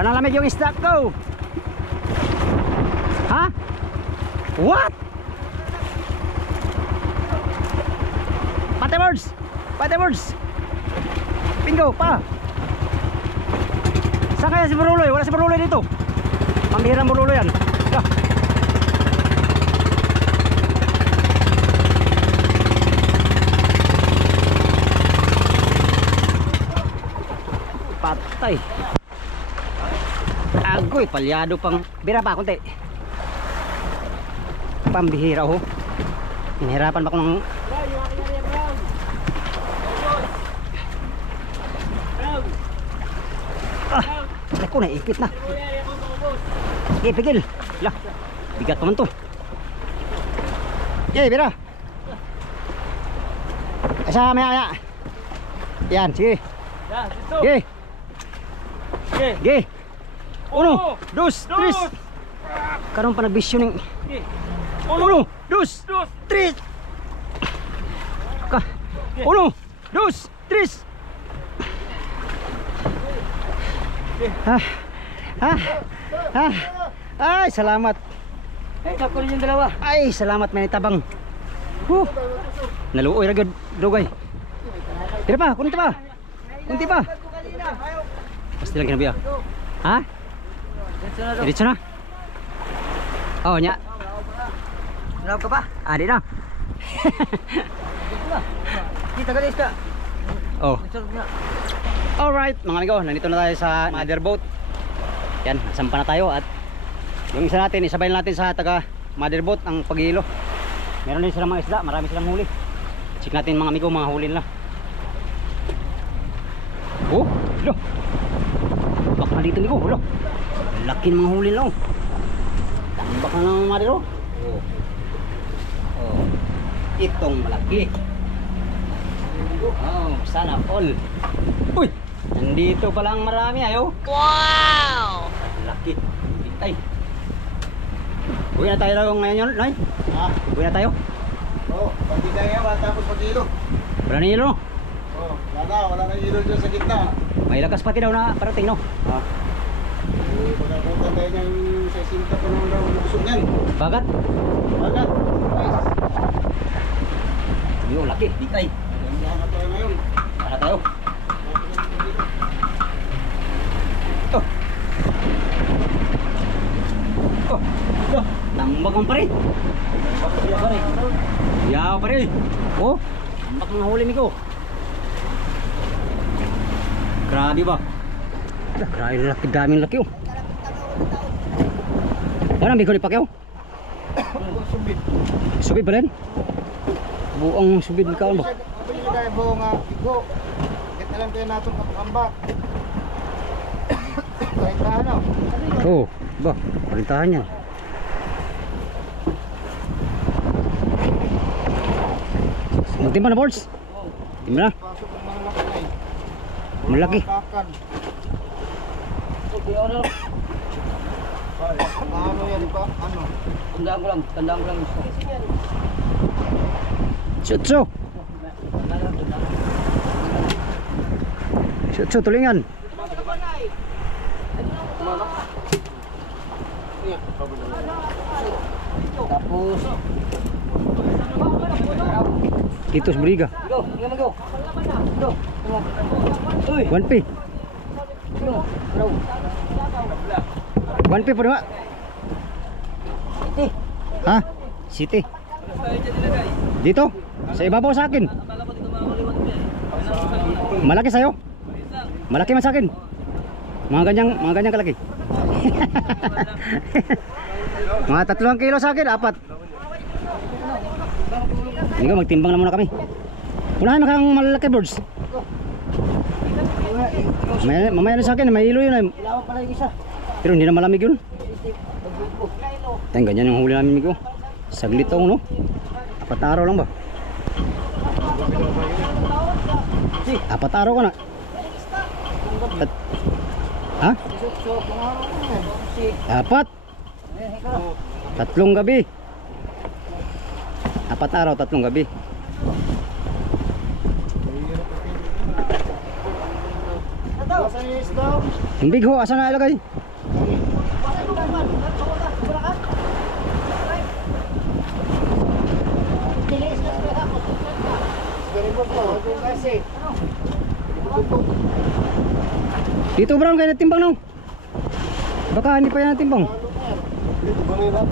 Para nang lamig yung isda ko. Ha? What? Patibirds! Patibirds! Bingo pa! Saan kaya si Buruloy? Wala si Buruloy dito. Pambihirang Buruloy yan. Yeah. Patay. Agoy, palyado pang. Bira pa, konti. Pambihira ho. Hinihirapan pa ko ng... Ako na, ipit na. Okay, pigil. Lah, bigat pa man to. Okay, bira. Asa, maya. Yan, sige. Okay. Okay. 1, 2, 3. Karon pa nag-visioning. 1, 2, 3. 1, 2, 3. Ay, salamat. Ay, tapos yung dalawa. Ay, salamat may tabang. Naluoy ra gud dugay. Tira pa, kunti pa. Kunti pa. Pasti lang kinabiya. Ha? Diretso na. Oh, nya. Dalawa ka pa? Di na. Kita ka ka. Oh. Alright, mga amigo, nandito na tayo sa mother boat. Yan, nasampa na tayo at yung isa natin, isabay natin sa taga mother boat ang paghihilo. Meron din silang mga isda, marami silang huli. Check natin mga amigo, mga huli nila. Oh, lo. Baka na dito amigo, lo. Laki ng mga huli nila oh. Tambak na ng mother oh. Oh. Itong malaki. Oh, sana all. Uy, nandito palang marami ayo. Wow! Laki. Bitay. Uwi na tayo lang ngayon yun, Noy? Ha? Uwi na tayo? Oo, pati tayo matapos pag-ilo. Wala na hilo, no? Oo, wala na hilo dyan sa gitna. May lakas pati daw na parating, no? Ha? Eh, pagkakunta tayo ng sa sinta pa naman daw nabusog yan. Bagat? Bagat. Nice. Yo, laki. Bitay. Nandiyan na tayo ngayon. Para tayo. Oh. Oh. Oh. Tambak ang pare. Ya pare. Oh. Tambak ng huli ni ko. Grabe ba? Grabe laki, daming laki oh. Ano may kulit pa kayo? Subid. Subid pa rin? Buong subid ka ba? Apa yung kaya buong igo? Kahit na lang tayo natin kapakambak. Kahit na ano? Oo, ba? Palintahan yan. Magtimba na boards? Timba na? Pasok ng mga laki na eh. Malaki. Kakan. Ano yan pa? Ano? Tandaan ko lang gusto. Shutso! Shutso, tulingan! Tapos Titos Briga. go. Go. Uy, 1P. go. Bro. 1P po diba? Ha? City. Dito? Sa ibabaw sa akin. Malaki sa'yo? Malaki man sa akin. Mga ganyang kalaki. Mga 3 kilo sa akin, 4. Hindi ko, magtimbang na muna kami. Unahan na kang malalaki birds. Mamaya na sa akin, may hilo yun. Ilawan pala yung isa. Pero hindi na malamig yun. Ayun, ganyan yung huli namin, Migo. Saglit tong, no? 4 araw lang ba? 4 araw ka na. Ha? 4? 3 gabi. 4 araw, 3 gabi. Asan yung isda? Yung big ho, asa na ilagay? Ganito po, ito kasi. Dito bro, kaya timbang no? Baka hindi pa yan timbang. Dito ba nila?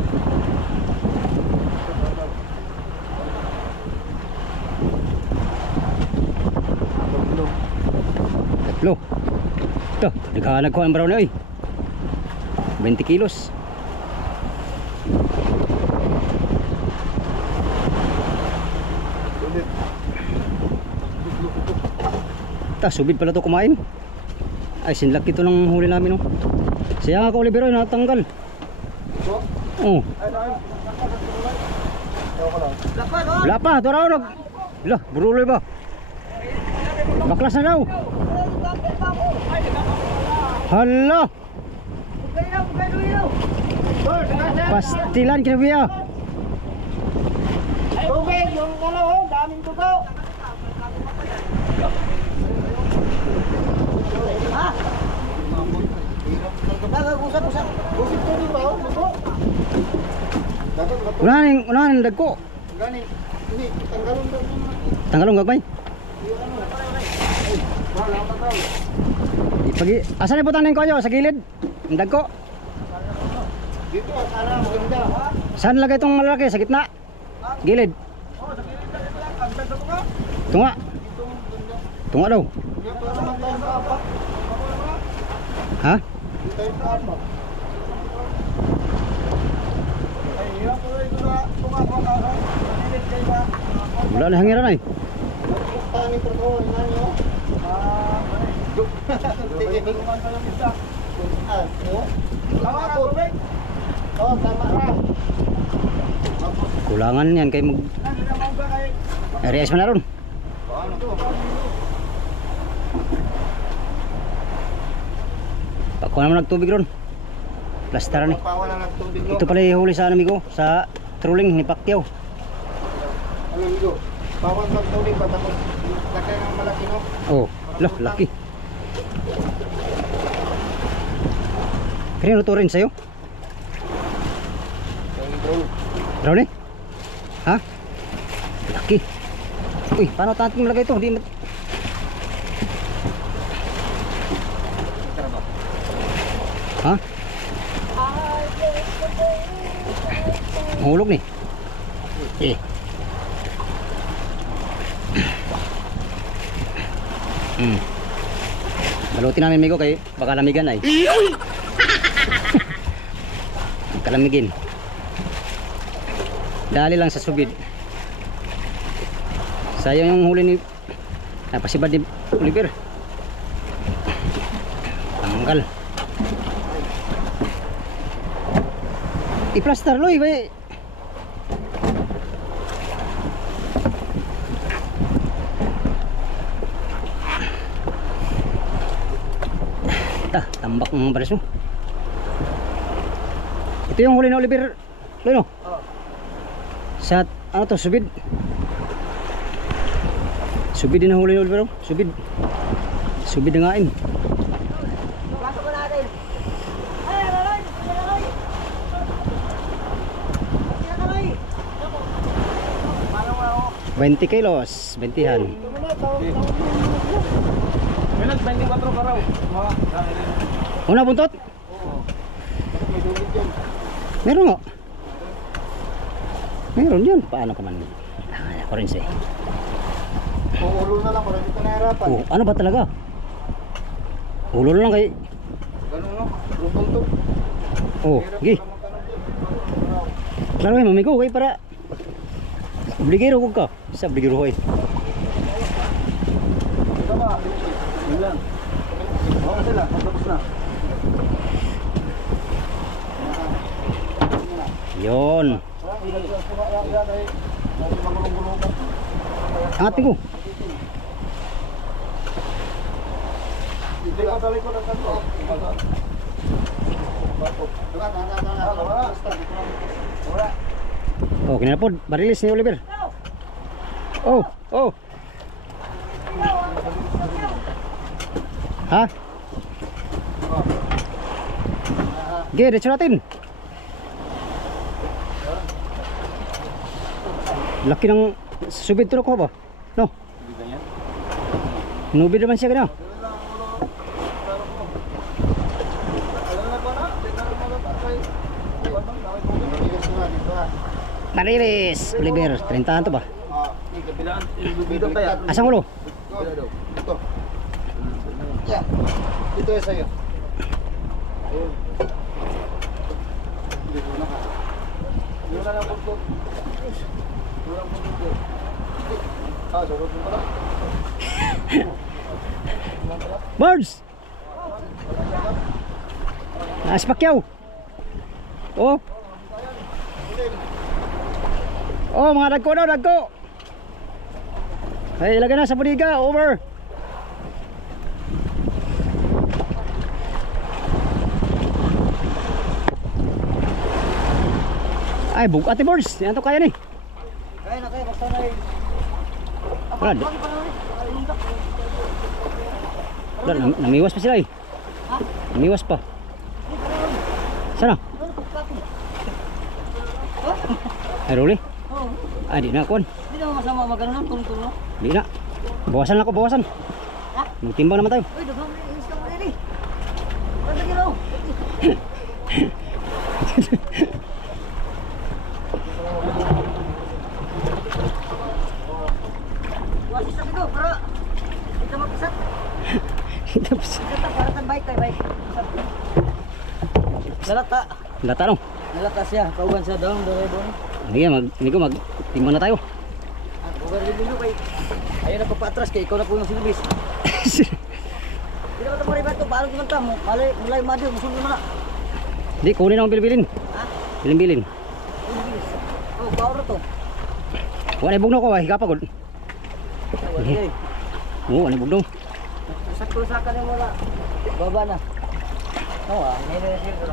Tatlo. Ito, naghahanag ko ang brown na oy. 20 kilos. Ta, subid pala to kumain. Ay, sinlak ito ng huli namin no. Siya nga ka Oliver oy, natanggal. Oh. Wala pa, ito raw nag. Lah, buruloy ba? Baklas na daw. Hala. Pastilan kinabiya. Tubig, yung oh, daming tugaw. Usap. Usap tubig ba? Una ning dagko. Gani, hindi, tanggalon daw naman. Tanggalong gagmay. Ipagi, asa ni putang ning koyo sa gilid? Ang dagko. Dito, sana maganda. Saan lagay itong malalaki? Sa gitna? Gilid? Tunga? Tunga daw. Dito naman tayo sa apat. Ha? Dito tayo sa apat. Ay, hirap ko rin na tunga-tunga. Manilit kayo ba? Wala na hangiran ay. Tani ko ko ina niyo. Tingin naman tayo isa. Tama ko. Oh, tama ra. Kulangan yan kay mag RS man na ron. Ano to? Pakuha naman nagtubig ron. Plastaran eh. Pawa na nagtubig no. Ito pala ihuli sa amigo sa trolling ni Pacquiao. Ano niyo? Pawa nagtubig ba tapos laki ng malaki no? Oh, lah, laki. Kanino to rin sa'yo? Brown eh? Ha? Laki. Uy, paano tating malagay ito? Hindi ha? Mahulog nih. Balutin namin migo kay baka lamigan ay. Kalamigin. Dali lang sa subid. Sayang yung huli ni pasibad ni Oliver. Tanggal. I-plaster loy bay. Tambak ng baras mo. Ito yung huli na Oliver loy no? Sa ano to, subid. Subid din na huli ni Oliver. Subid. Subid na ngain. Pasok ko natin. 20 kilos, 20-han. Minag 24 ka raw. Una buntot? May dugit yan. Meron nga. Meron yan. Paano ka man? Ako rin siya. Ulo na lang, para dito nahirapan. Oh, ano ba talaga? Ulo lang kay. Ganun no? Rupol to. Oh, gi. Klaro ay mamigo kay para. Obligero ko ka. Sa obligero ko eh. Ito ba? Yun lang. Okay sila, tapos na. Yon. Angatin ko. Hindi ka sa likod ng kanto. Oh, kinapod. Barilis ni Oliver. Oh, oh. Ha? Sige, diretso natin. Laki ng subid tulok ko ba? No? Nubid naman siya gano'n. Marilis, Oliver, 30 to ba? Asang ulo? Ito. Yan. Ito ya sa'yo. Ayun. Dito na ka. Dito na lang po. Dito lang po. Ah, sarap mo pala. Birds! Aspakyaw! Oh! Oh, mga dagko daw, dagko! Ay, ilagay na sa budiga, over! Ay, bugat ni Birds! Yan to kaya ni! Kaya na kayo, basta na yun. Wala, namiwas pa sila eh. Namiwas pa. Sana? Ay, Ruli? Oo. Ay, di na, kuhan. Hindi naman masama magano'n, tulong-tulong. Di na. Bawasan lang ako, bawasan. Ha? Magtimbang naman tayo. Uy, dagang inis ka mo rin eh. Pwede ka raw. Wasi sabi ko, para hindi ka mag-isat. Isat ka, para tang bike kay bike. Nalata. Lata no? Nalata siya, kauban siya daw, doon. Ayan, magtimbang na tayo. Bukan rin dulu kay. Ayaw na papatras kay ikaw na po yung silbis. Hindi naman ito maribat ito, paano kumanta mo? Mulay madyo, musun naman na. Di, kunin akong bilin-bilin. Ha? Bilin-bilin. Silbis. Oh, power to. Wala yung bugnaw ko, higapagod. Okay. Oo, wala yung bugnaw. Sakto-saka na mula. Baba na. Oo ah, hindi na siya ito.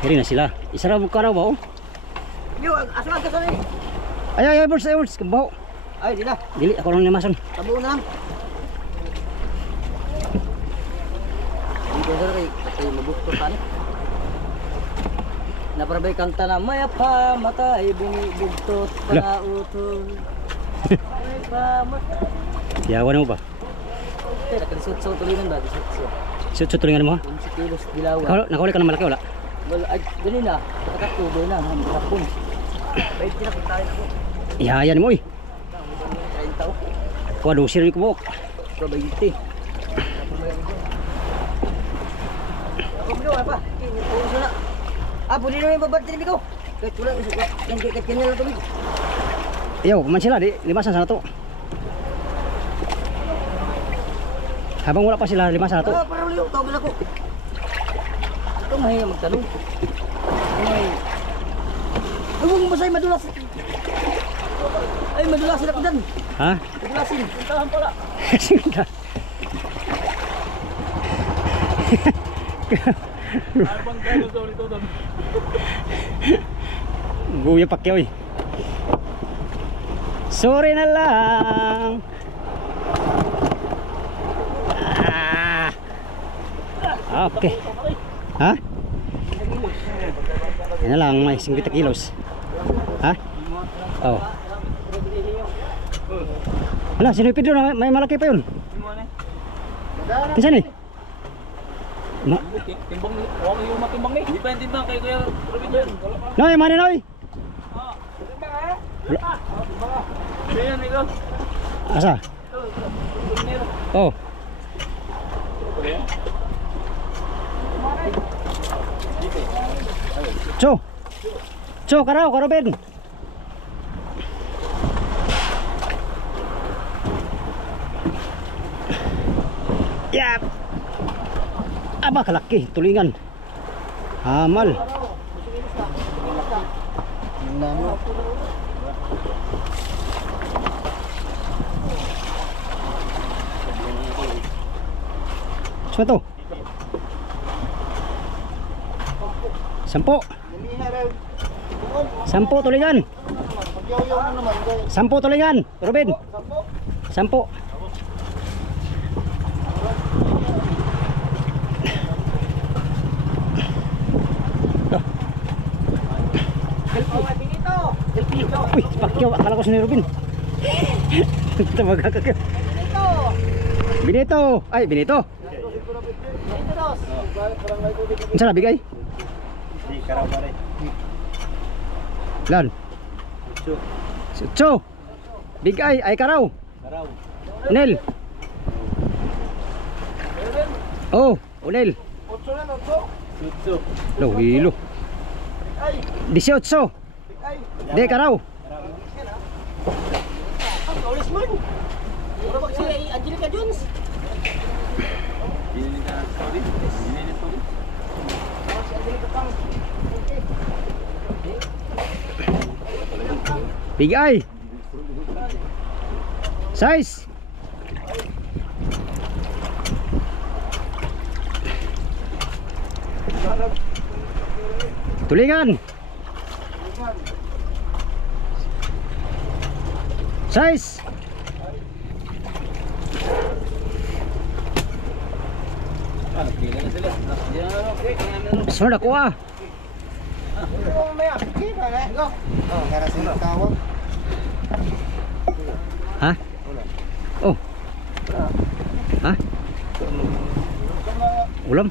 Hiri na sila. Isa na ka raw ba oh? Yo, asal ka sana eh. Ay, Birds, kabaho. Ay, di na. Dili, ako lang namason. Tabo na lang. Hindi ka rin kay mabukto ka ni. Naparabay kanta na may pa matay bumibugtot panautol. May pa matay. Yawan mo ba? Eh, nakalisot-sot tulingan ba? Lisot-sot. Sutulingan mo ha? Kung si kilos dilawan. Nakahuli ka ng malaki, wala? Wala, ay, dali na. Nakatuloy na. Hapon. Ba't kinakitahin ako? Ihayan mo eh. 30 ako. Kuha, dusir yung kubok. So, 20. Ako mo doon, apa? Puso na. Ah, puli naman yung babat ko. Kahit wala, kahit kanya lang tumig. Ayaw, kuman sila, di, limasan sana to. Habang wala pa sila, limasan na to. Ah, para ulit, tawag ako. Ito, mahinga magtanong. Ay, huwag mo masay, madulas. Ay, madulasin ako dyan. Ha? Madulasin. Puntahan pala. Guya pakyaw eh. Sorry na lang. Okay. Ha? Yan na lang, may 50 kilos. Ha? Oh. Wala, sino yung Pedro na may malaki pa yun? Kinsan eh? Timbang, okay yung matimbang ni. Hindi pa yung timbang kay Kuya Robin yan. Noy, mani Noy! Ayan, ito. Asa? Oh. Cho, karaw, karobin. Yap. Aba kalaki, tulingan. Hamal. Saan to? 10. 10 tulingan. 10 tulingan, Robin. 10. Uy, Pacquiao, akala ko si Robin. Ito magkakagay. Benito! Ay, Benito! Saan na bigay? Di, karaw pare. Lan? Sutso! Bigay, ay karaw! Karaw. Unel! Oh, Unel! Otso na, otso. Sutso. Lo, hilo. 18! De, karaw! Olis man. Puro ba si Angelica Jones? Bigay! Size! Tulingan! Size! Sunod ako ah! Ha? Oh. Ha? Ulam?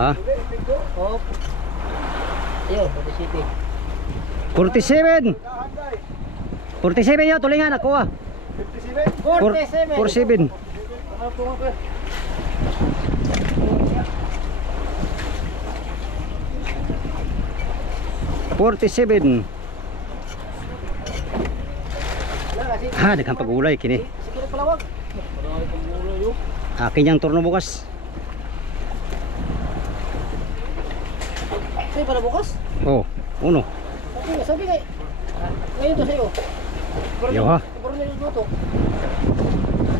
Ha? Oh. Ayo, di city. 47! 47 yun, tulingan ako ah! 47. 47! Ha, daghang pag-ulay kini. Sige palawag. Akin yang turno bukas. Sige para bukas. Oh, uno. Sabi kay. Ngayon to sa'yo. Yo ha. Kabaron niyo luto.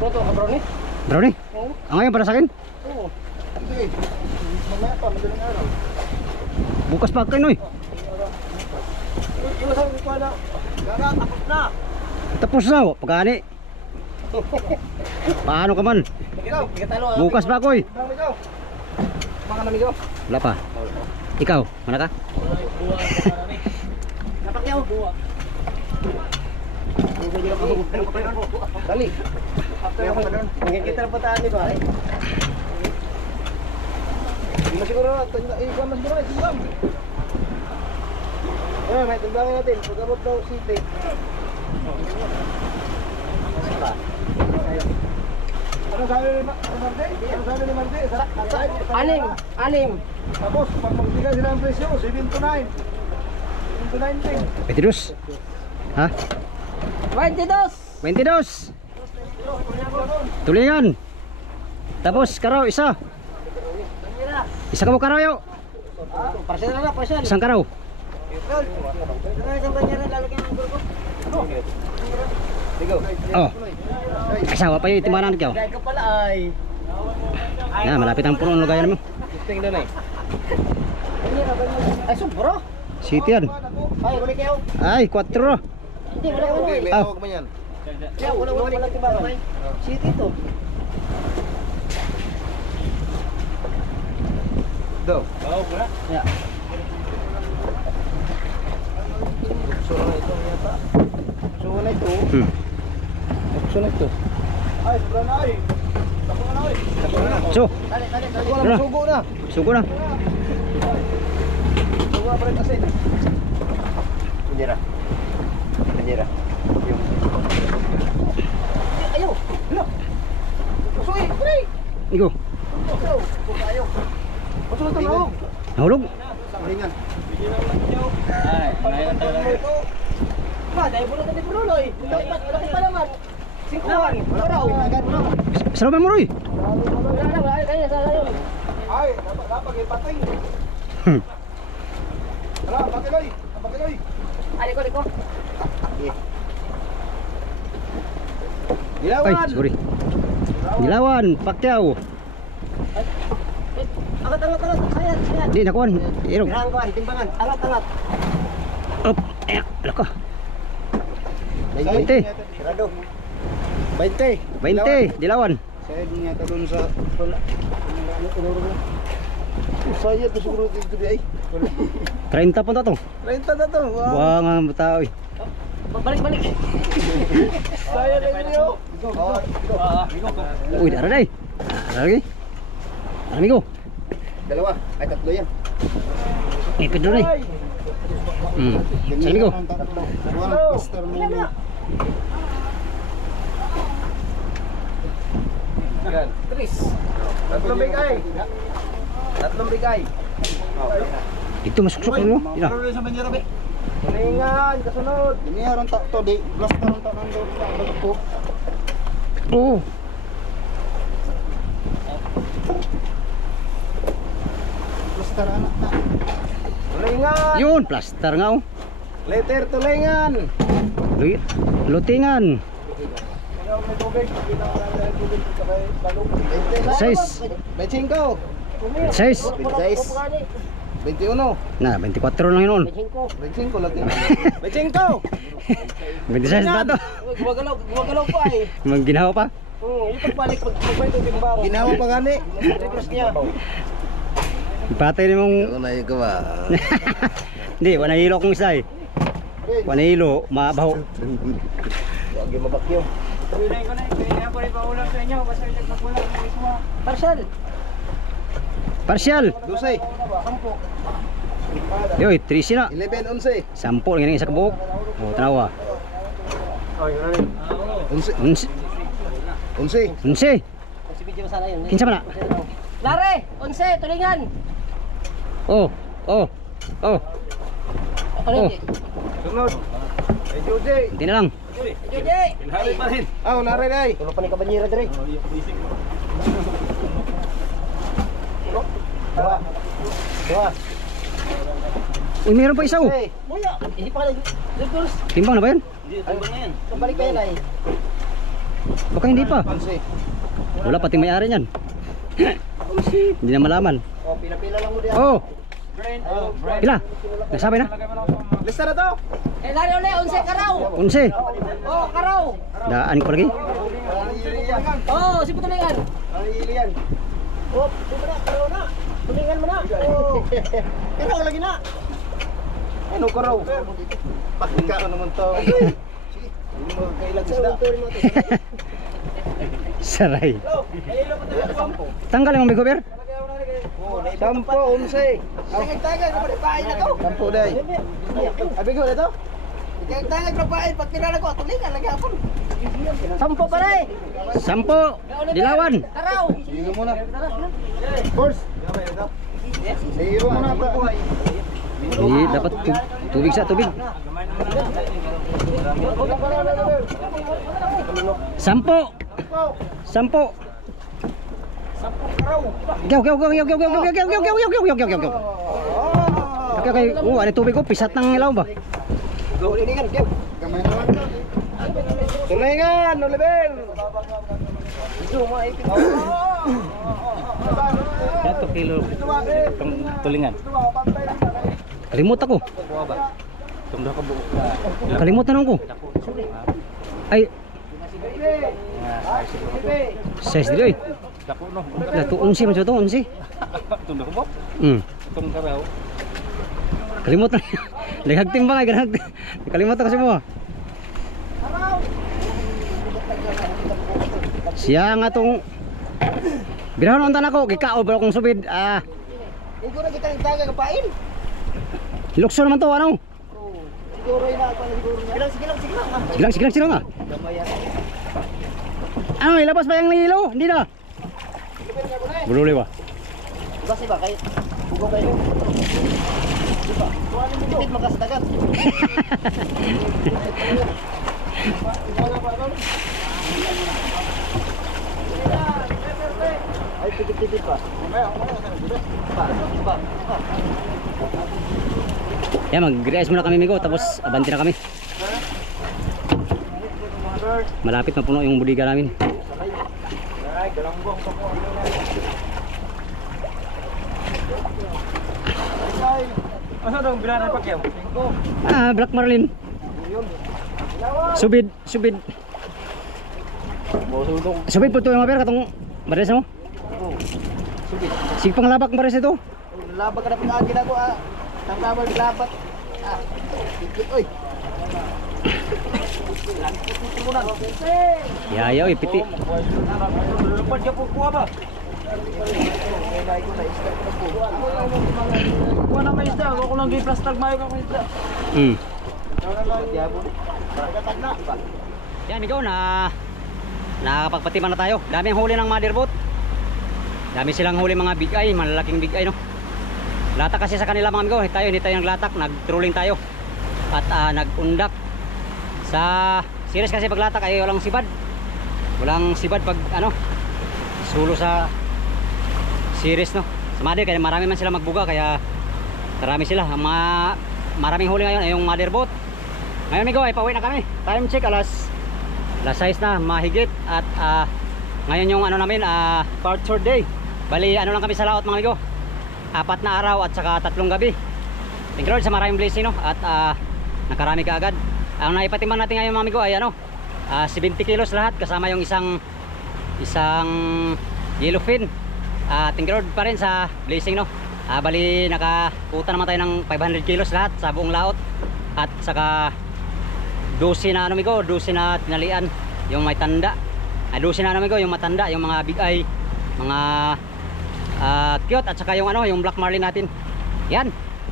Luto kabaron ni. Bro ni. Oo. Ang ngayon para sa akin. Oo. Sige. Mamaya pa, madaling araw. Bukas pa kayo noy. Yung sabi ko na, gaga, tapos na. Tapos na oh, pagkani. Paano ka man? Ikaw, Bukas pa koy. dami ikaw. Mga nami ikaw. Wala pa. Ikaw, mana ka? Napakyaw. Dali. After yung pa doon. Ngikita na pataan ni ba? Masiguro na, ikaw masiguro na, ikaw. Eh, may timbangin natin. Pag-abot daw city. Ano sabi ni Marde? Ano sabi ni Marde? Anim. Tapos, pag magbigay sila ng presyo, 7 to 9. 7 to 9 din. 22. Ha? 22. 22. Tulingan. Tapos karaw isa. Isa ka mo karaw yo. Parcel na, parcel. Isang karaw. Ano isang banyera lalagyan ng grupo? Oh. Asawa pa yung timaran ko. Dahil ka pala ay. Na, malapit ang puno ng lugayan mo. Tingnan na eh. Ay, sobra. City yan. Ay, wala kayo. Ay, 4. Hindi, wala ko Okay, may Ah. hawak man yan. Kaya wala timbangan. City to. Do. Ya. Bukso na ito yata. Bukso na ito. Bukso na ito. Ay, sobra na ay. Tapo na ay. Tapo na. So, Dali. Wala, sugo na. sugo na. Sugo na pa rin kasi. Panjera. Panjera. Yung. Ayaw. Hala. Bukso eh. Pre. Igo. Bukso. Bukso ayaw. Bukso na ito na. Nahulog. Ringan. Ay, ngayon talaga. Ma, dahil bulo ka di bulo, loy. Bakit pa naman? Sikuan. Karaw. Salamin mo Roy. Ay, dapat ipating. Hala, pakiloy. Pakiloy. Aliko. Ay, Dilawan. sorry. Dilawan, Pacquiao. Angat. Sayat. Di nakuan. Irog. Birahan ko, timbangan. Angat. Up. Ayak, lako. 20. Sirado. 20. 20, Dilawan. Saya nyata dun sa wala. Saya to siguro dito di ay. 30 pun to. 30 na to. Wow. Wah, nga tao. Balik. Saya na niyo. Uy, dara dai. Dara lagi. Amigo. Dalawa, ay tatlo yan. Ipid dai. Amigo. One master mo. Yan. Tris. Tatlong bigay. Itu masuk-masuk dulu. Ina. Kuningan, kasunod. Ini aron tak to di plus aron tak nando ko. Oh. Plus anak na. Kuningan. Yun, plaster nga oh. Letter tulingan. Lutingan. Seis. 25. 6. 21. Nah, 24 lang yun. 25 lagi. 25. 26 pa to. Gumagalaw pa eh. Magginawa pa. Yung pagbalik, pagpapalito timbang. Ginawa pa gani. Reverse niya. Ipatay ni mong... Una yung gawa. Hindi, wala hilo kong isa eh. Wala hilo, mabaho. Lagi mabakyo. Partial. Partial. 12. Yoy, 13 na. 11, 11. 10 lang yan isa kabuok. O, tanawa. 11. 11. 11. Si video sana yun. Kinsa man na? Lare, 11, tulingan. Oh. Ano yun? Sunod. Ay, Judy. Hindi na lang. Jojo. Ilhari pa rin. Aw, nare day. Tulog pa ni kabanyera dire. Dua. Uy, meron pa isa oh. Muya, hindi pa ka nag-reverse. Timbang na ba yan? Hindi, tumbang na yan. Balik kayo na eh. Baka hindi pa. 11. Wala pati may-ari niyan. Hindi na malaman. Oh, pila-pila lang mo diyan. Oh. Pila? Nasabi na? Lista na to. Eh, lari ulit, 11 karaw. 11. Oh, karaw. Daan ko lagi. Oh, si tulingan. Ilian. Oh, dito na, karaw na. Tulingan mo na. Oh. Karaw lagi na. Ano ko raw? Pakika ko naman to. Hindi mo kailang isda. Saray. Tanggal yung bigo ber. 10, 11. Tagay-tagay, napapain na to. 10 day. Abi ko na to? Tagay-tagay, napapain. Pag pinala ko, tulingan, lagi hapon. 10 pa rin. 10. Dilawan. Karaw. Sige muna. Course. Sige muna pa. Hindi, dapat tubig sa tubig. 10. 10. Gaw. Okay, ano tubig ko? Pisat ng ilaw ba? Tulingan, Kev. Kamay naman. Tulingan, Oliver. Ito kilo. Tulingan. Kalimut ako. Tumda ka buo. Kalimutan ako. Ay, size dili. Dako no. Dato 11 man to, 11. Tumda ka buo. Tung karaw. Kalimutan. Lihag timbang ay ganang. Kalimutan kasi mo. Siya nga tong birahon unta nako gikaon pero kung subid Hindi na kita nagtagay kapain. lukso naman to ano. Siguro yun ako na siguro. Sige lang. Silang ah. Ano, ilabas ba yung nilo? Hindi na. Bululi ba? Basi ba kayo? Bugo kayo. Diba? Hindi makastagat. Ay, tipid-tipid pa. Mamaya, pa. Yan, mag-realize muna kami migo, tapos abanti na kami. Malapit na puno yung budiga namin. Ay, galanggong pa po. Ay, ano daw binaran pa kayo? Black Marlin. Subid. Subid po ito yung maper, katong bares mo. Sige pang labak bares ito. Labak ka na pag-agin ako Tangkabal labat. Ikot oy. Yayaw, ipiti. Lupad ka po kuha ba? Kuha na may isda. Ako lang gi-plastar mayo ka may isda. Yan, ikaw na nakapagpatiman na tayo. Dami ang huli ng motherboat. Dami silang huli mga big eye, malalaking big eye no. Latak kasi sa kanila mga amigo, hindi tayo naglatak, nag-trolling tayo. At nag-undak. Sa series kasi paglatak ay walang sibad. Walang sibad pag sulo sa series no. Sa mother kaya marami man sila magbuga kaya marami sila. Ang maraming huli ngayon ay yung motherboat. Ngayon amigo ay pauwi na kami. Time check alas 6 na mahigit at ngayon yung namin part third day. Bali lang kami sa laot mga amigo. 4 na araw at saka 3 gabi. Thank you Lord sa maraming blessing no at nakarami ka agad. Ang naipatiman natin ngayon mga amigo ay 70 kilos lahat kasama yung isang yellowfin. Thank you Lord pa rin sa blessing no. Bali nakakuta naman tayo ng 500 kilos lahat sa buong laot at saka 12 na amigo, 12 na tinalian yung may tanda. 12 na amigo yung matanda, yung mga big eye, mga cute at saka yung yung Black Marlin natin. Yan.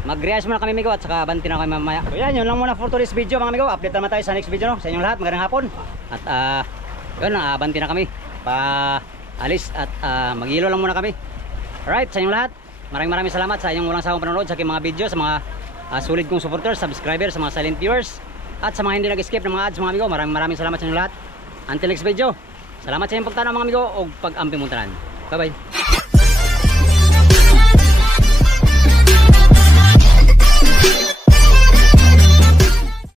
Mag-realize muna kami amigo at saka banti na kami mamaya. So yan, yun lang muna for today's video mga amigo. Update naman tayo sa next video no. Sa inyong lahat, magandang hapon. At yun, banti na kami. Alis at mag-ilo lang muna kami. Alright, sa inyong lahat, maraming salamat sa inyong walang sawang panonood sa aking mga video, sa mga solid kong supporters, subscribers, sa mga silent viewers, at sa mga hindi nag-skip ng mga ads mga amigo. Maraming salamat sa inyong lahat. Until next video. Salamat sa inyong pagtanaw mga amigo o pag-ampi mo tanan. Bye bye.